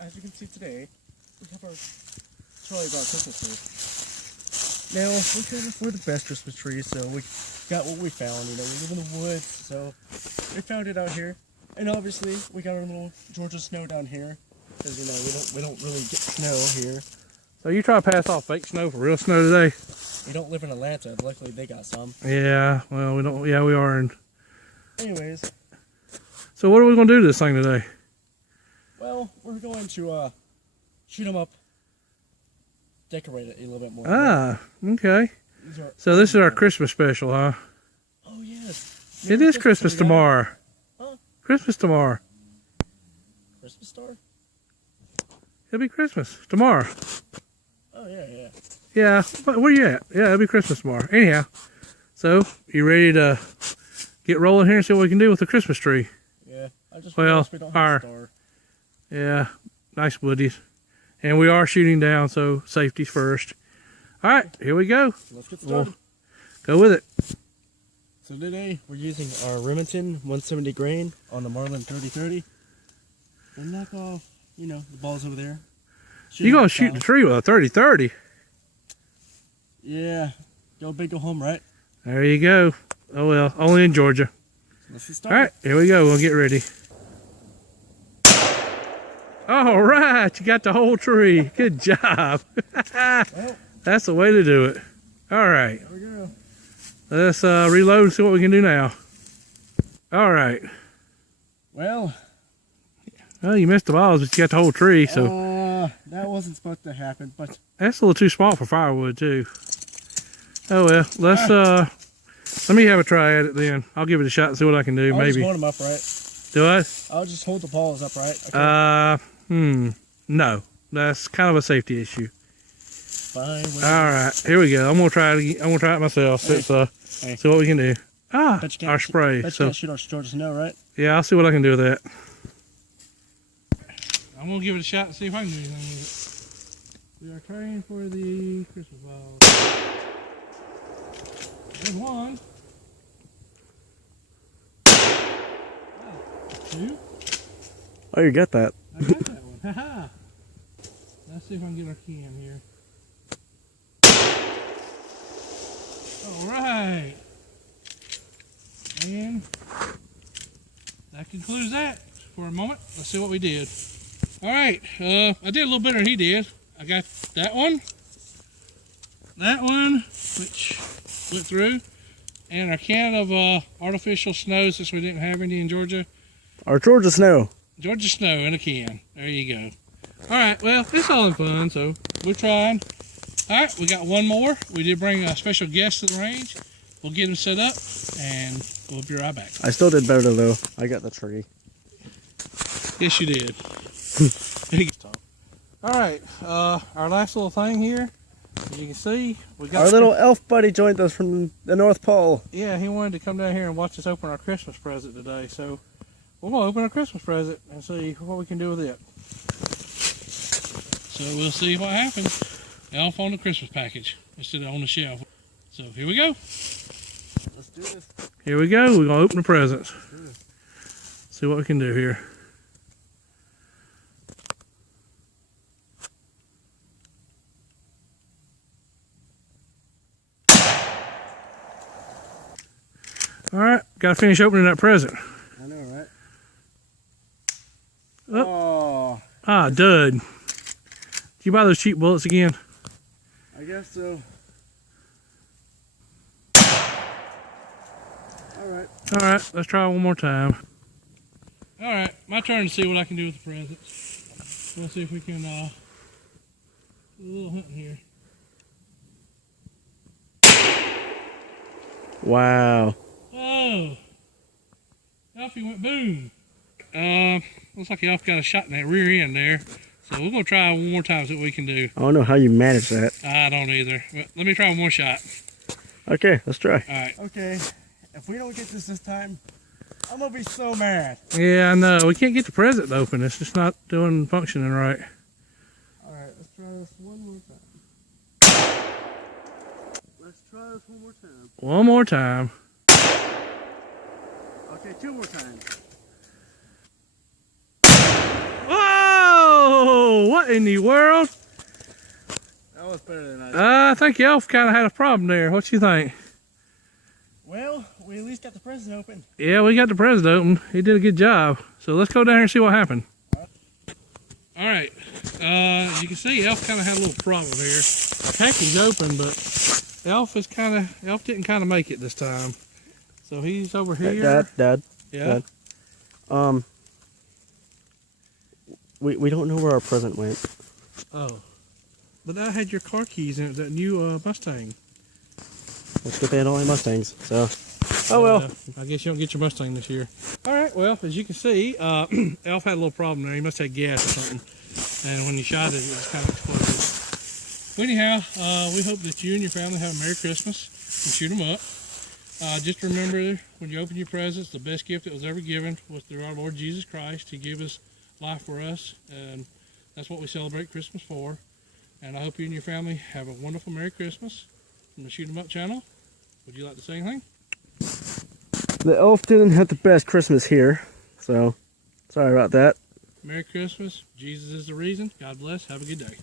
as you can see today, we have our Christmas tree. Now, we couldn't afford the best Christmas tree, so we got what we found. You know, we live in the woods, so we found it out here. And obviously, we got our little Georgia snow down here, because, you know, we don't really get snow here. So you try to pass off fake snow for real snow today? We don't live in Atlanta, but luckily they got some. Yeah, well, we don't. Yeah, we are. Anyways. So what are we going to do to this thing today? Well, we're going to shoot them up, decorate it a little bit more. Ah, okay. So this is our Christmas special, huh? Oh, yes. It is Christmas tomorrow. Huh? Christmas tomorrow. Christmas star? It'll be Christmas tomorrow. Oh, yeah, yeah. Yeah, where you at? Yeah, it'll be Christmas tomorrow. Anyhow, so you ready to get rolling here and see what we can do with the Christmas tree? Yeah, I just well, we don't have a star. Yeah, nice woodies. And we are shooting down, so safety first. All right, here we go. Let's get started. Go with it. So today we're using our Remington 170 grain on the Marlin 3030. And knock off, you know, the balls over there. You're going to shoot the tree with a 3030. Yeah, go big, go home, right? There you go. Oh well, only in Georgia. Let's get started. All right, here we go. We'll get ready. All right, you got the whole tree. Good job. Well, that's the way to do it. All right. There we go. Let's reload and see what we can do now. All right. Well, you missed the balls, but you got the whole tree, so. That wasn't supposed to happen, but. That's a little too small for firewood, too. Oh, well, let's, let me have a try at it then. I'll give it a shot and see what I can do, I'll maybe. just hold them up, right? Do I? I'll just hold the balls up, right? Okay. No. That's kind of a safety issue. Fine. All right, here we go. I'm gonna try it again. I'm gonna try it myself. Hey. See what we can do. Our spray. Bet you can't shoot our Georgia snow, right? Yeah, I'll see what I can do with that. I'm gonna give it a shot and see if I can do anything with it. We are trying for the Christmas balls. There's one. Two. Oh, you got that. I got that one. Haha. Let's see if I can get our can here. All right. And that concludes that for a moment. Let's see what we did. All right. I did a little better than he did. I got that one, which went through, and our can of artificial snow, since we didn't have any in Georgia. Our Georgia snow. Georgia snow in a can. There you go. All right, well, it's all in fun, so we're trying. All right, we got one more. We did bring a special guest to the range. We'll get him set up, and we'll be right back. I still did better, though. I got the tree. Yes, you did. All right, our last little thing here, as you can see, we got our little elf buddy joined us from the North Pole. Yeah, he wanted to come down here and watch us open our Christmas present today, so we're going to open our Christmas present and see what we can do with it. So we'll see what happens. Elf on the Christmas package instead of on the shelf. So here we go. Let's do this. Here we go. We're going to open the presents. See what we can do here. All right, got to finish opening that present. I know, right? Oh. Ah, dud. Did you buy those cheap bullets again? I guess so. All right, let's try one more time. All right, my turn to see what I can do with the presents. We'll see if we can do a little hunting here. Wow. Oh, Alfie went boom. Looks like the elf got a shot in that rear end there. So we're gonna try one more time, see what we can do. I don't know how you manage that. I don't either. But let me try one more shot. Okay, let's try. All right. Okay, if we don't get this time, I'm gonna be so mad. Yeah, I know. We can't get the present open. It's just not functioning right. All right, let's try this one more time. Let's try this one more time. One more time. Okay, two more times. Whoa! What in the world? That was better than I I think Elf kind of had a problem there. What you think? Well, we at least got the present open. Yeah, we got the present open. He did a good job. So let's go down here and see what happened. All right. You can see Elf kind of had a little problem here. Khakie's open, but Elf didn't kind of make it this time. So he's over here. Dad. Yeah. Dad. We don't know where our present went. Oh. But I had your car keys in it, that new Mustang. Let's get that all in Mustangs. So, oh well. I guess you don't get your Mustang this year. All right. Well, as you can see, Elf had a little problem there. He must have gas or something, and when he shot it, it just kind of exploded. But anyhow, we hope that you and your family have a Merry Christmas and shoot them up. Just remember, when you open your presents, the best gift that was ever given was through our Lord Jesus Christ. He gave his life for us, and that's what we celebrate Christmas for. And I hope you and your family have a wonderful Merry Christmas from the Shoot 'em Up channel. Would you like to say anything? The elf didn't have the best Christmas here, so sorry about that. Merry Christmas. Jesus is the reason. God bless. Have a good day.